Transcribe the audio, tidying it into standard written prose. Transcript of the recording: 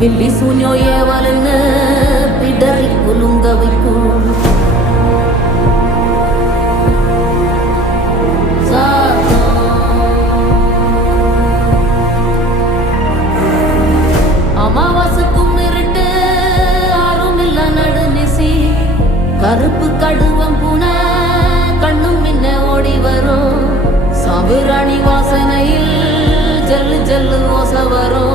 பில்லி சூன்யோ ஏவலன்னு பிடரி குலுங்க வைக்கும் அமாவாசைக்கும் இருட்டு ஆறும் இல்ல நடுநிசி கருப்பு கடுவம் பூன கண்ணும் மின்ன ஓடி வரும் சாம்பிராணி வாசனையில் ஜல்லு ஜல்லு ஓசை வரும்